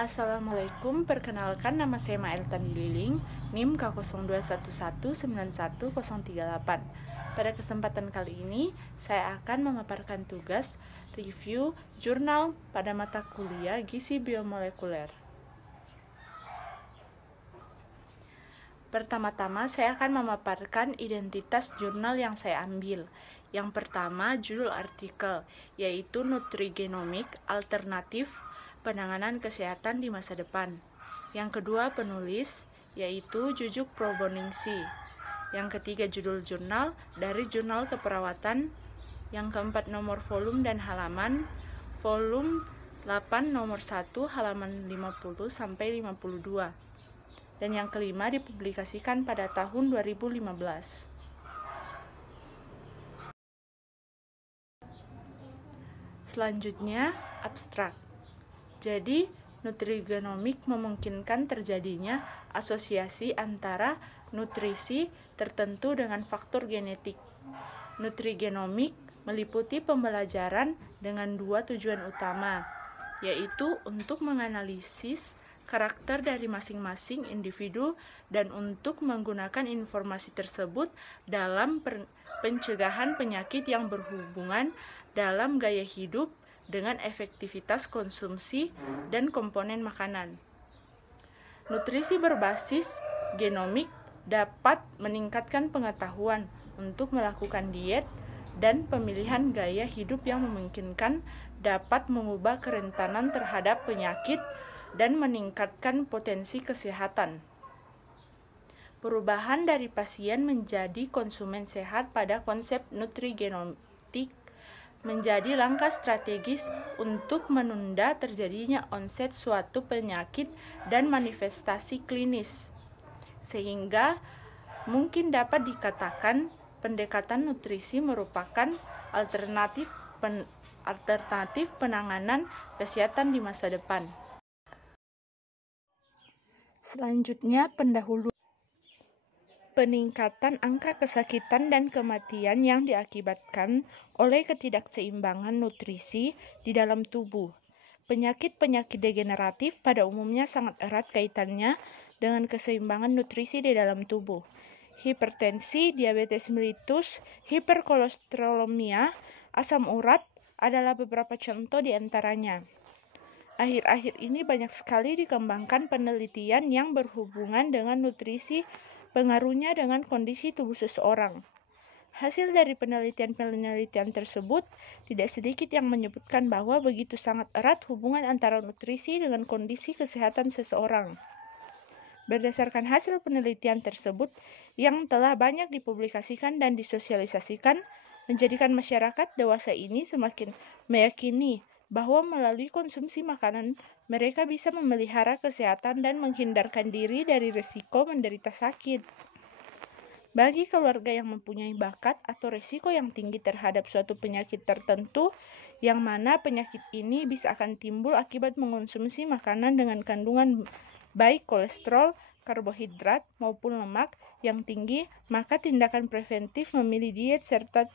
Assalamualaikum, perkenalkan nama saya Maeltan Liling, NIM K0211911038. Pada kesempatan kali ini, saya akan memaparkan tugas review jurnal pada mata kuliah Gizi Biomolekuler. Pertama-tama, saya akan memaparkan identitas jurnal yang saya ambil. Yang pertama, judul artikel, yaitu Nutrigenomik Alternatif Penanganan Kesehatan di Masa Depan. Yang kedua, penulis, yaitu Jujuk Proboningsi. Yang ketiga, judul jurnal, dari Jurnal Keperawatan. Yang keempat, nomor volume dan halaman. Volume 8 nomor 1 halaman 50 sampai 52. Dan yang kelima dipublikasikan pada tahun 2015. Selanjutnya, abstrak. Jadi, nutrigenomik memungkinkan terjadinya asosiasi antara nutrisi tertentu dengan faktor genetik. Nutrigenomik meliputi pembelajaran dengan dua tujuan utama, yaitu untuk menganalisis karakter dari masing-masing individu dan untuk menggunakan informasi tersebut dalam pencegahan penyakit yang berhubungan dalam gaya hidup dengan efektivitas konsumsi dan komponen makanan. Nutrisi berbasis genomik dapat meningkatkan pengetahuan untuk melakukan diet dan pemilihan gaya hidup yang memungkinkan dapat mengubah kerentanan terhadap penyakit dan meningkatkan potensi kesehatan. Perubahan dari pasien menjadi konsumen sehat pada konsep nutrigenetik menjadi langkah strategis untuk menunda terjadinya onset suatu penyakit dan manifestasi klinis, sehingga mungkin dapat dikatakan pendekatan nutrisi merupakan alternatif penanganan kesehatan di masa depan. Selanjutnya, pendahuluan. Peningkatan angka kesakitan dan kematian yang diakibatkan oleh ketidakseimbangan nutrisi di dalam tubuh. Penyakit-penyakit degeneratif pada umumnya sangat erat kaitannya dengan keseimbangan nutrisi di dalam tubuh. Hipertensi, diabetes mellitus, hiperkolesterolemia, asam urat adalah beberapa contoh di antaranya. Akhir-akhir ini banyak sekali dikembangkan penelitian yang berhubungan dengan nutrisi, pengaruhnya dengan kondisi tubuh seseorang. Hasil dari penelitian tersebut tidak sedikit yang menyebutkan bahwa begitu sangat erat hubungan antara nutrisi dengan kondisi kesehatan seseorang. Berdasarkan hasil penelitian tersebut yang telah banyak dipublikasikan dan disosialisasikan, menjadikan masyarakat dewasa ini semakin meyakini bahwa melalui konsumsi makanan mereka bisa memelihara kesehatan dan menghindarkan diri dari risiko menderita sakit. Bagi keluarga yang mempunyai bakat atau risiko yang tinggi terhadap suatu penyakit tertentu, yang mana penyakit ini bisa akan timbul akibat mengonsumsi makanan dengan kandungan baik kolesterol, karbohidrat, maupun lemak yang tinggi, maka tindakan preventif memilih diet serat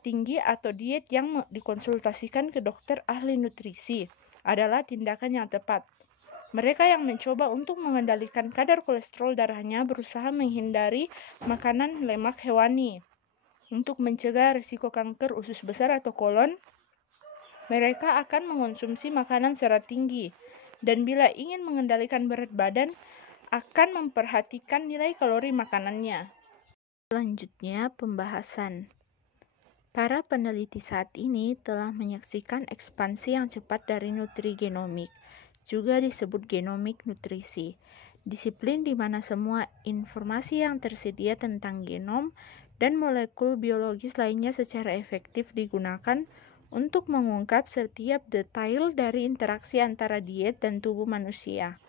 tinggi atau diet yang dikonsultasikan ke dokter ahli nutrisi adalah tindakan yang tepat. Mereka yang mencoba untuk mengendalikan kadar kolesterol darahnya berusaha menghindari makanan lemak hewani. Untuk mencegah risiko kanker usus besar atau kolon, mereka akan mengonsumsi makanan serat tinggi. Dan bila ingin mengendalikan berat badan, akan memperhatikan nilai kalori makanannya. Selanjutnya, pembahasan. Para peneliti saat ini telah menyaksikan ekspansi yang cepat dari nutrigenomik, juga disebut genomik nutrisi, disiplin di mana semua informasi yang tersedia tentang genom dan molekul biologis lainnya secara efektif digunakan untuk mengungkap setiap detail dari interaksi antara diet dan tubuh manusia.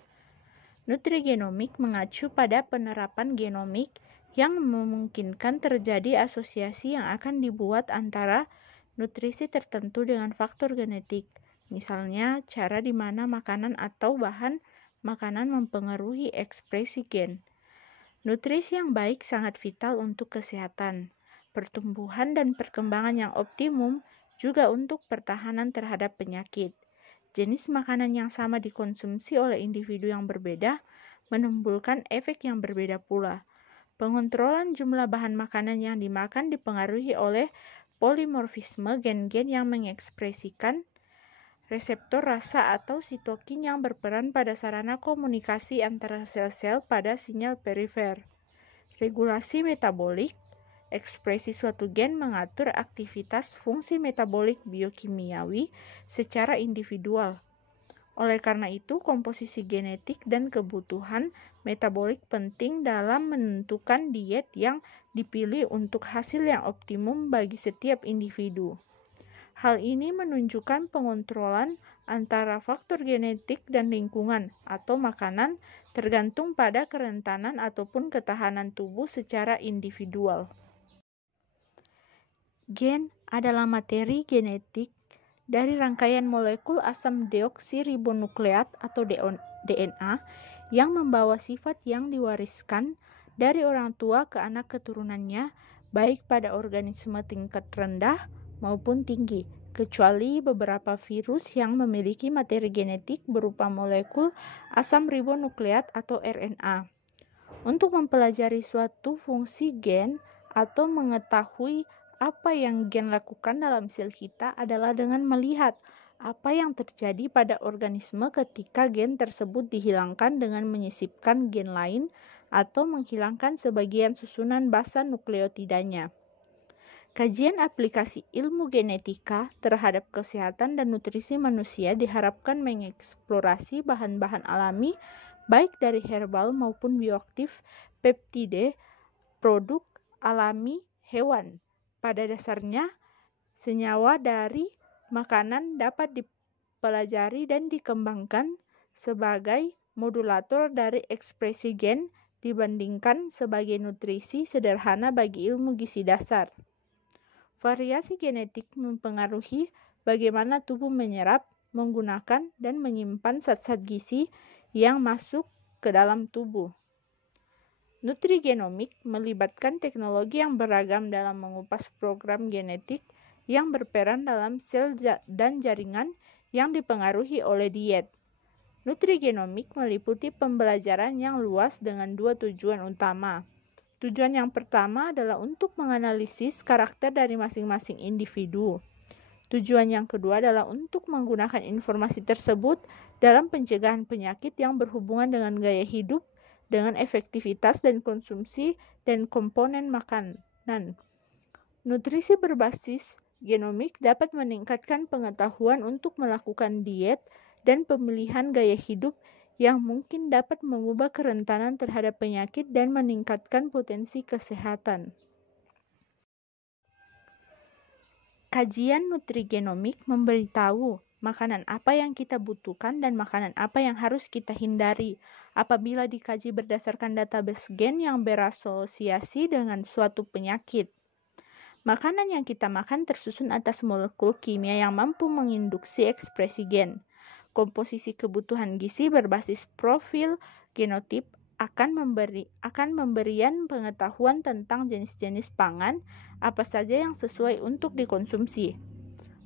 Nutrigenomik mengacu pada penerapan genomik yang memungkinkan terjadi asosiasi yang akan dibuat antara nutrisi tertentu dengan faktor genetik, misalnya cara di mana makanan atau bahan makanan mempengaruhi ekspresi gen. Nutrisi yang baik sangat vital untuk kesehatan, pertumbuhan dan perkembangan yang optimum, juga untuk pertahanan terhadap penyakit. jenis makanan yang sama dikonsumsi oleh individu yang berbeda, menimbulkan efek yang berbeda pula. Pengontrolan jumlah bahan makanan yang dimakan dipengaruhi oleh polimorfisme gen-gen yang mengekspresikan reseptor rasa atau sitokin yang berperan pada sarana komunikasi antara sel-sel pada sinyal perifer. Regulasi metabolik, ekspresi suatu gen mengatur aktivitas fungsi metabolik biokimiawi secara individual. Oleh karena itu, komposisi genetik dan kebutuhan metabolik penting dalam menentukan diet yang dipilih untuk hasil yang optimum bagi setiap individu. Hal ini menunjukkan pengontrolan antara faktor genetik dan lingkungan atau makanan tergantung pada kerentanan ataupun ketahanan tubuh secara individual. Gen adalah materi genetik dari rangkaian molekul asam deoksiribonukleat atau DNA yang membawa sifat yang diwariskan dari orang tua ke anak keturunannya, baik pada organisme tingkat rendah maupun tinggi, kecuali beberapa virus yang memiliki materi genetik berupa molekul asam ribonukleat atau RNA. Untuk mempelajari suatu fungsi gen atau mengetahui apa yang gen lakukan dalam sel kita adalah dengan melihat apa yang terjadi pada organisme ketika gen tersebut dihilangkan dengan menyisipkan gen lain atau menghilangkan sebagian susunan basa nukleotidanya. Kajian aplikasi ilmu genetika terhadap kesehatan dan nutrisi manusia diharapkan mengeksplorasi bahan-bahan alami baik dari herbal maupun bioaktif, peptide, produk alami hewan. Pada dasarnya, senyawa dari makanan dapat dipelajari dan dikembangkan sebagai modulator dari ekspresi gen dibandingkan sebagai nutrisi sederhana bagi ilmu gizi dasar. Variasi genetik mempengaruhi bagaimana tubuh menyerap, menggunakan, dan menyimpan zat-zat gizi yang masuk ke dalam tubuh. Nutrigenomik melibatkan teknologi yang beragam dalam mengupas program genetik yang berperan dalam sel dan jaringan yang dipengaruhi oleh diet. Nutrigenomik meliputi pembelajaran yang luas dengan dua tujuan utama. Tujuan yang pertama adalah untuk menganalisis karakter dari masing-masing individu. Tujuan yang kedua adalah untuk menggunakan informasi tersebut dalam pencegahan penyakit yang berhubungan dengan gaya hidup, dengan efektivitas dan konsumsi dan komponen makanan. Nutrisi berbasis genomik dapat meningkatkan pengetahuan untuk melakukan diet dan pemilihan gaya hidup yang mungkin dapat mengubah kerentanan terhadap penyakit dan meningkatkan potensi kesehatan. Kajian nutrigenomik memberitahu makanan apa yang kita butuhkan dan makanan apa yang harus kita hindari apabila dikaji berdasarkan database gen yang berasosiasi dengan suatu penyakit. Makanan yang kita makan tersusun atas molekul kimia yang mampu menginduksi ekspresi gen. Komposisi kebutuhan gizi berbasis profil genotip akan memberikan pengetahuan tentang jenis-jenis pangan apa saja yang sesuai untuk dikonsumsi.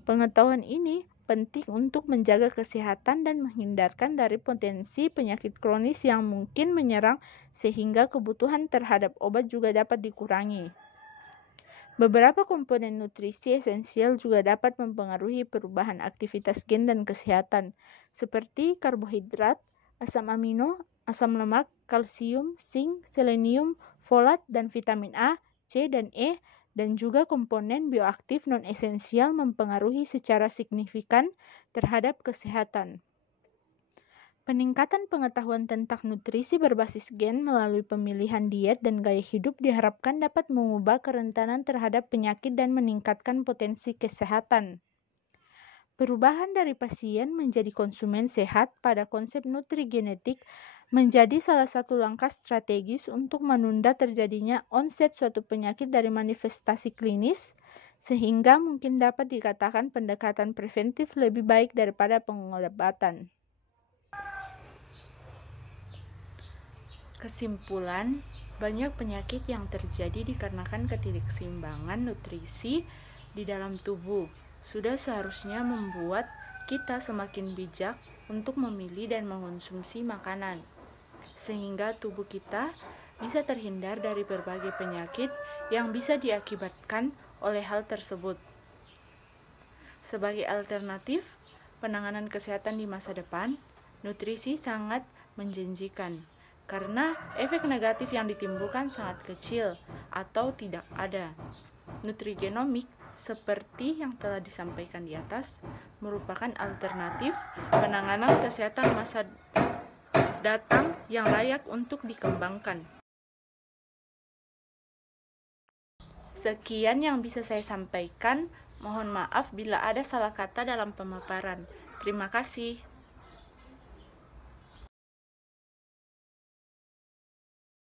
Pengetahuan ini penting untuk menjaga kesehatan dan menghindarkan dari potensi penyakit kronis yang mungkin menyerang sehingga kebutuhan terhadap obat juga dapat dikurangi. Beberapa komponen nutrisi esensial juga dapat mempengaruhi perubahan aktivitas gen dan kesehatan, seperti karbohidrat, asam amino, asam lemak, kalsium, zinc, selenium, folat, dan vitamin A, C, dan E, dan juga komponen bioaktif non-esensial mempengaruhi secara signifikan terhadap kesehatan. Peningkatan pengetahuan tentang nutrisi berbasis gen melalui pemilihan diet dan gaya hidup diharapkan dapat mengubah kerentanan terhadap penyakit dan meningkatkan potensi kesehatan. Perubahan dari pasien menjadi konsumen sehat pada konsep nutrigenetik menjadi salah satu langkah strategis untuk menunda terjadinya onset suatu penyakit dari manifestasi klinis, sehingga mungkin dapat dikatakan pendekatan preventif lebih baik daripada pengobatan. Kesimpulan, banyak penyakit yang terjadi dikarenakan ketidakseimbangan nutrisi di dalam tubuh. Sudah seharusnya membuat kita semakin bijak untuk memilih dan mengonsumsi makanan, sehingga tubuh kita bisa terhindar dari berbagai penyakit yang bisa diakibatkan oleh hal tersebut. Sebagai alternatif penanganan kesehatan di masa depan, nutrisi sangat menjanjikan karena efek negatif yang ditimbulkan sangat kecil atau tidak ada. Nutrigenomik seperti yang telah disampaikan di atas merupakan alternatif penanganan kesehatan masa datang yang layak untuk dikembangkan. Sekian yang bisa saya sampaikan. Mohon maaf bila ada salah kata dalam pemaparan. Terima kasih.